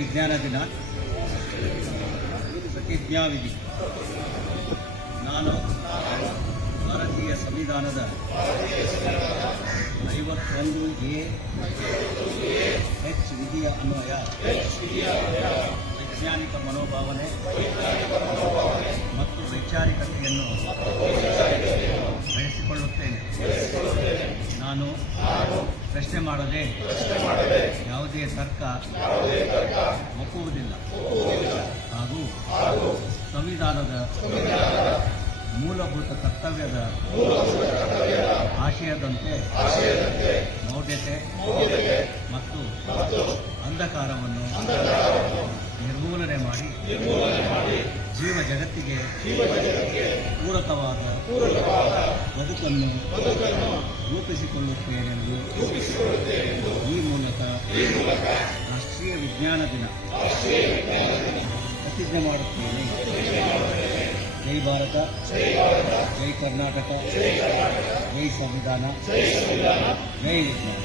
ವಿಜ್ಞಾನ ದಿನ ಪ್ರತಿಜ್ಞಾವಿಧಿ. ನಾನು ಭಾರತೀಯ ಸಂವಿಧಾನದ 51A H ವಿಧಿಯ ಅನ್ವಯ ವೈಜ್ಞಾನಿಕ ಮನೋಭಾವನೆ ಮತ್ತು ವೈಚಾರಿಕತೆಯನ್ನು ಬೆಳೆಸಿಕೊಳ್ಳುತ್ತೇನೆ. ನಾನು ಪ್ರಶ್ನೆ ಮಾಡದೆ ಯಾವುದೇ ತರ್ಕ ಒಪ್ಪುವುದಿಲ್ಲ ಹಾಗೂ ಸಂವಿಧಾನದ ಮೂಲಭೂತ ಕರ್ತವ್ಯದ ಆಶಯದಂತೆ ಮೌಢ್ಯತೆ ಮತ್ತು ಅಂಧಕಾರವನ್ನು ನಿರ್ಮೂಲನೆ ಮಾಡಿ ಜೀವ ಜಗತ್ತಿಗೆ ಪೂರಕವಾದ ಬದುಕನ್ನು ರೂಪಿಸಿಕೊಳ್ಳುತ್ತೇನೆಂದು ಈ ಮೂಲಕ ರಾಷ್ಟ್ರೀಯ ವಿಜ್ಞಾನ ದಿನ ಪ್ರತಿಜ್ಞೆ ಮಾಡುತ್ತೇನೆ. ಜೈ ಭಾರತ, ಜೈ ಕರ್ನಾಟಕ, ಜೈ ಸಂವಿಧಾನ, ಜೈ ವಿಜ್ಞಾನ.